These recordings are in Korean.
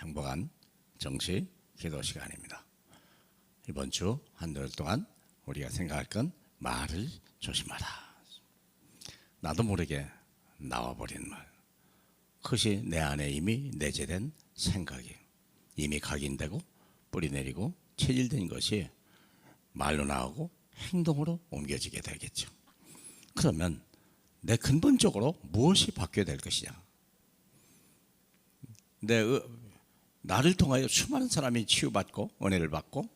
행복한 정시 기도 시간입니다. 이번 주 한 달 동안 우리가 생각할 건 말을 조심하라. 나도 모르게 나와버린 말, 그것이 내 안에 이미 내재된 생각이 이미 각인되고 뿌리내리고 체질된 것이 말로 나오고 행동으로 옮겨지게 되겠죠. 그러면 내 근본적으로 무엇이 바뀌어야 될 것이냐? 나를 통하여 수많은 사람이 치유받고 은혜를 받고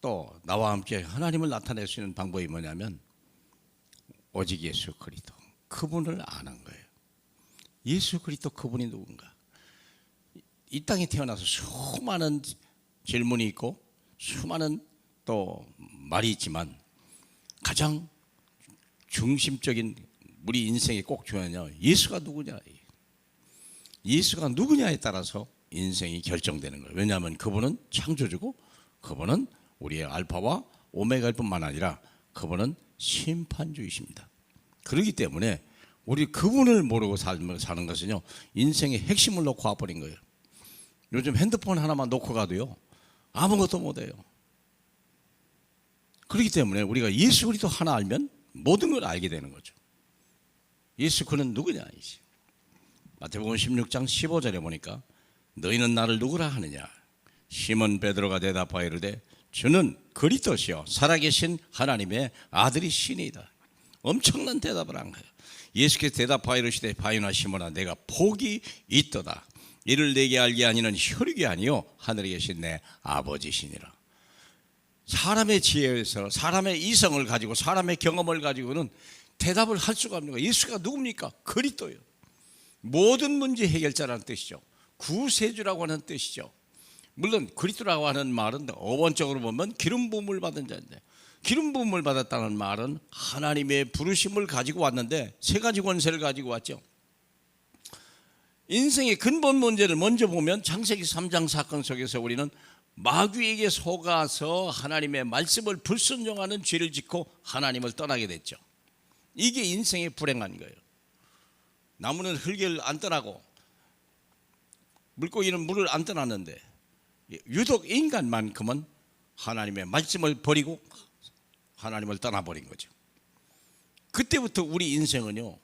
또 나와 함께 하나님을 나타낼 수 있는 방법이 뭐냐면 오직 예수 그리스도, 그분을 아는 거예요. 예수 그리스도, 그분이 누군가? 이 땅에 태어나서 수많은 질문이 있고 수많은 또 말이 있지만 가장 중심적인 우리 인생에 꼭 중요하냐, 예수가 누구냐. 예수가 누구냐에 따라서 인생이 결정되는 거예요. 왜냐하면 그분은 창조주고 그분은 우리의 알파와 오메가일 뿐만 아니라 그분은 심판주이십니다. 그렇기 때문에 우리 그분을 모르고 사는 것은요, 인생의 핵심을 놓고 와버린 거예요. 요즘 핸드폰 하나만 놓고 가도요 아무것도 못해요. 그렇기 때문에 우리가 예수 그리스도 하나 알면 모든 걸 알게 되는 거죠. 예수 그는 누구냐? 마태복음 16장 15절에 보니까 너희는 나를 누구라 하느냐? 시몬 베드로가 대답하여 이르되 주는 그리스도시요 살아계신 하나님의 아들이시니이다. 엄청난 대답을 한 거예요. 예수께서 대답하여 이르시되 바요나 시몬아, 내가 복이 있도다. 이를 내게 알게 하니는 혈육이 아니요 하늘에 계신 내 아버지시니라. 사람의 지혜에서 사람의 이성을 가지고 사람의 경험을 가지고는 대답을 할 수가 없는 거예요. 예수가 누굽니까? 그리스도예요. 모든 문제 해결자라는 뜻이죠. 구세주라고 하는 뜻이죠. 물론 그리스도라고 하는 말은 어원적으로 보면 기름 부음을 받은 자인데, 기름 부음을 받았다는 말은 하나님의 부르심을 가지고 왔는데 세 가지 권세를 가지고 왔죠. 인생의 근본 문제를 먼저 보면 창세기 3장 사건 속에서 우리는 마귀에게 속아서 하나님의 말씀을 불순종하는 죄를 짓고 하나님을 떠나게 됐죠. 이게 인생의 불행한 거예요. 나무는 흙을 안 떠나고 물고기는 물을 안 떠났는데 유독 인간만큼은 하나님의 말씀을 버리고 하나님을 떠나버린 거죠. 그때부터 우리 인생은요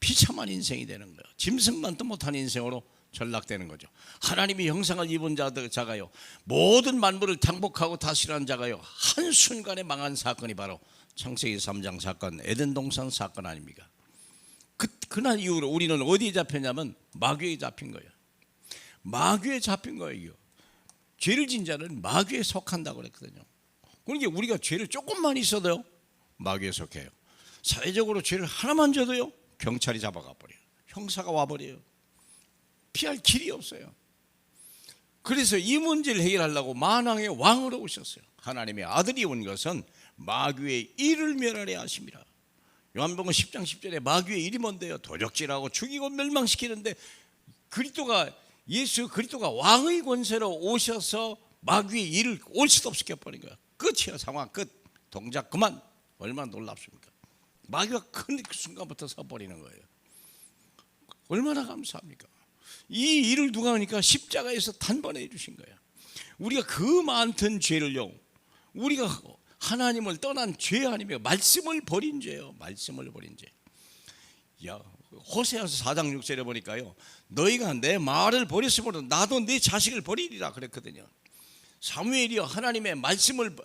비참한 인생이 되는 거예요. 짐승만도 못한 인생으로 전락되는 거죠. 하나님의 형상을 입은 자가요 모든 만물을 당복하고 다스리는 자가요 한순간에 망한 사건이 바로 창세기 3장 사건, 에덴 동산 사건 아닙니까? 그날 이후로 우리는 어디에 잡혔냐면 마귀에 잡힌 거예요. 마귀에 잡힌 거예요. 죄를 진 자는 마귀에 속한다고 그랬거든요. 그러니까 우리가 죄를 조금만 있어도요 마귀에 속해요. 사회적으로 죄를 하나만 져도요 경찰이 잡아가 버려요. 형사가 와버려요. 피할 길이 없어요. 그래서 이 문제를 해결하려고 만왕의 왕으로 오셨어요. 하나님의 아들이 온 것은 마귀의 일을 멸하려 하심이라. 요한복음 10장 10절에 마귀의 일이 뭔데요? 도적질하고 죽이고 멸망시키는데 예수 그리스도가 왕의 권세로 오셔서 마귀의 일을 올 수도 없이 껴버린 거야. 끝이야. 상황 끝. 동작 그만. 얼마나 놀랍습니까? 마귀가 큰 순간부터 서버리는 거예요. 얼마나 감사합니까? 이 일을 누가 하니까 십자가에서 단번에 해주신 거야. 우리가 그 많던 죄를요, 우리가 하나님을 떠난 죄 아니며 말씀을 버린 죄예요. 말씀을 버린 죄. 호세아서 4장 6절에 보니까요, 너희가 내 말을 버렸으므로 나도 내 자식을 버리리라 그랬거든요. 사무엘이요 하나님의 말씀을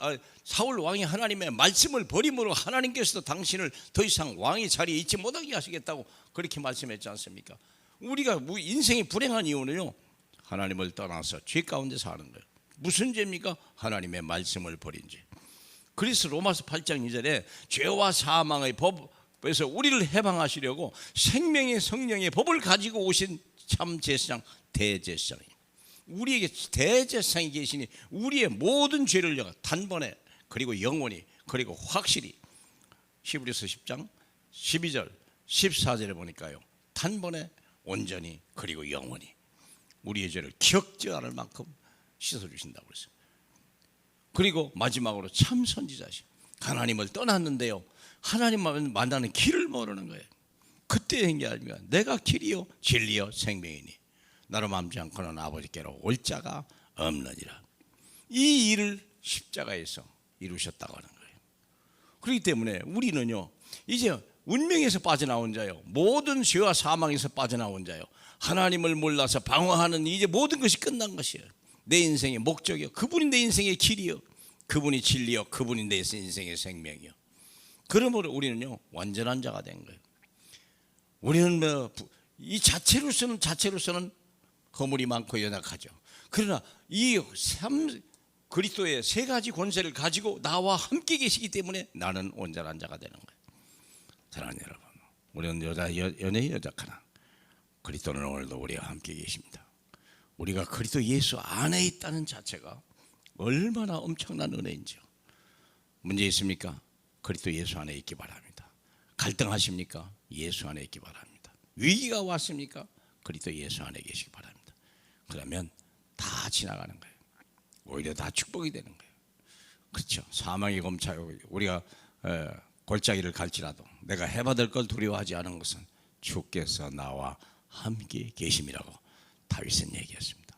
사울 왕이 하나님의 말씀을 버림으로 하나님께서도 당신을 더 이상 왕의 자리에 있지 못하게 하시겠다고 그렇게 말씀했지 않습니까? 우리가 인생이 불행한 이유는요 하나님을 떠나서 죄 가운데 사는 거예요. 무슨 죄입니까? 하나님의 말씀을 버린 죄. 그래서 로마서 8장 2절에 죄와 사망의 법에서 우리를 해방하시려고 생명의 성령의 법을 가지고 오신 참 제사장 대제사장이, 우리에게 대제사장이 계시니 우리의 모든 죄를 단번에 그리고 영원히 그리고 확실히 히브리서 10장 12절 14절에 보니까요 단번에 온전히 그리고 영원히 우리의 죄를 기억지 않을 만큼 씻어주신다고 그랬어요. 그리고 마지막으로 참 선지자시, 하나님을 떠났는데요 하나님만 만나는 길을 모르는 거예요. 그때 한 게 아닙니까? 내가 길이요 진리요 생명이니 나로 맘지 않고는 아버지께로 올 자가 없느니라. 이 일을 십자가에서 이루셨다고 하는 거예요. 그렇기 때문에 우리는요, 이제 운명에서 빠져나온 자요, 모든 죄와 사망에서 빠져나온 자요, 하나님을 몰라서 방황하는 이제 모든 것이 끝난 것이에요. 내 인생의 목적이요, 그분이 내 인생의 길이요, 그분이 진리요, 그분이 내 인생의 생명이요. 그러므로 우리는요, 완전한 자가 된 거예요. 우리는 이 자체로서는 허물이 많고 연약하죠. 그러나 이 그리스도의 세 가지 권세를 가지고 나와 함께 계시기 때문에 나는 온전한 자가 되는 거예요. 사랑하는 여러분, 우리는 연예인 여자카나 그리스도는 오늘도 우리와 함께 계십니다. 우리가 그리스도 예수 안에 있다는 자체가 얼마나 엄청난 은혜인지요. 문제 있습니까? 그리스도 예수 안에 있기 바랍니다. 갈등하십니까? 예수 안에 있기 바랍니다. 위기가 왔습니까? 그리스도 예수 안에 계시기 바랍니다. 그러면 다 지나가는 거예요. 오히려 다 축복이 되는 거예요. 그렇죠. 사망의 검차, 우리가 골짜기를 갈지라도 내가 해받을 걸 두려워하지 않은 것은 주께서 나와 함께 계심이라고 다윗은 얘기했습니다.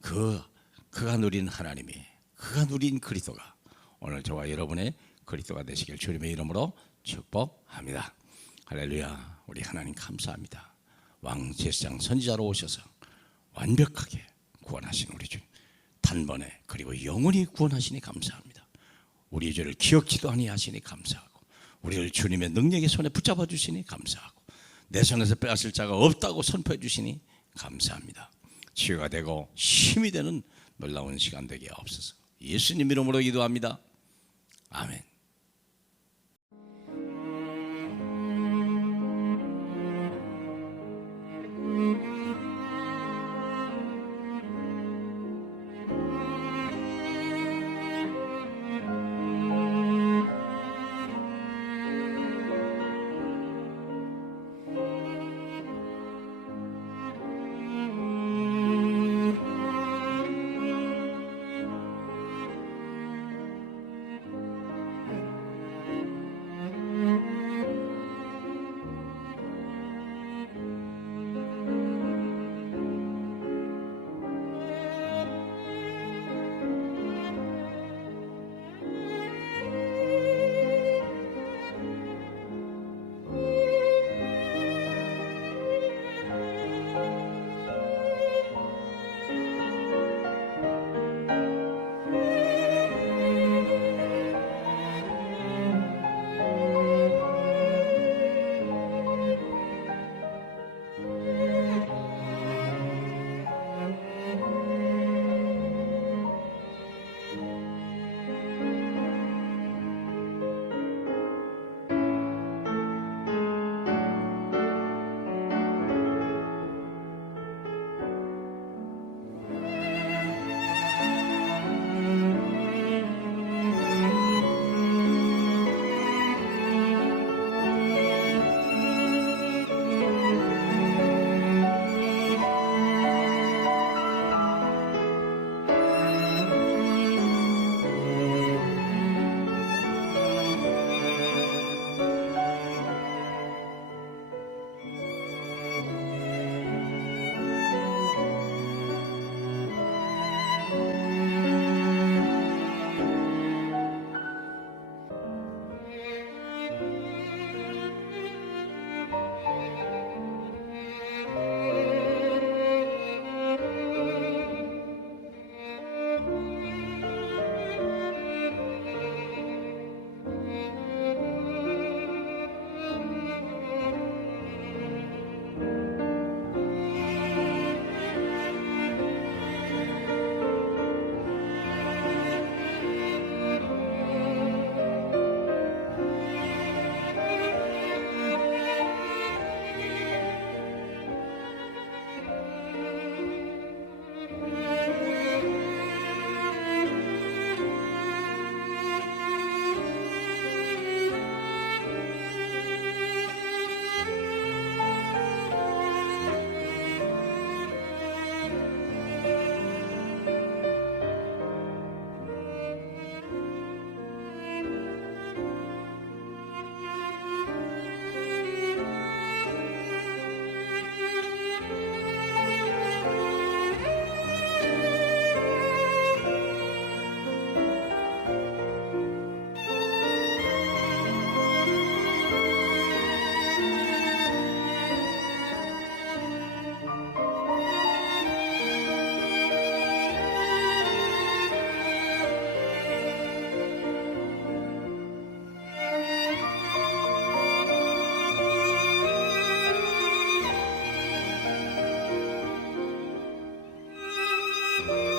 그가 누린 하나님이, 그가 누린 그리스도가 오늘 저와 여러분의 그리스도가 되시길 주님의 이름으로 축복합니다. 할렐루야. 우리 하나님 감사합니다. 왕 제사장 선지자로 오셔서 완벽하게 구원하신 우리 주님, 단번에 그리고 영원히 구원하시니 감사합니다. 우리의 죄를 기억지도 아니하시니 감사하고, 우리를 주님의 능력의 손에 붙잡아 주시니 감사하고, 내 손에서 빼앗을 자가 없다고 선포해 주시니 감사합니다. 치유가 되고 힘이 되는 놀라운 시간 되게 없어서 예수님 이름으로 기도합니다. 아멘. 것입니다.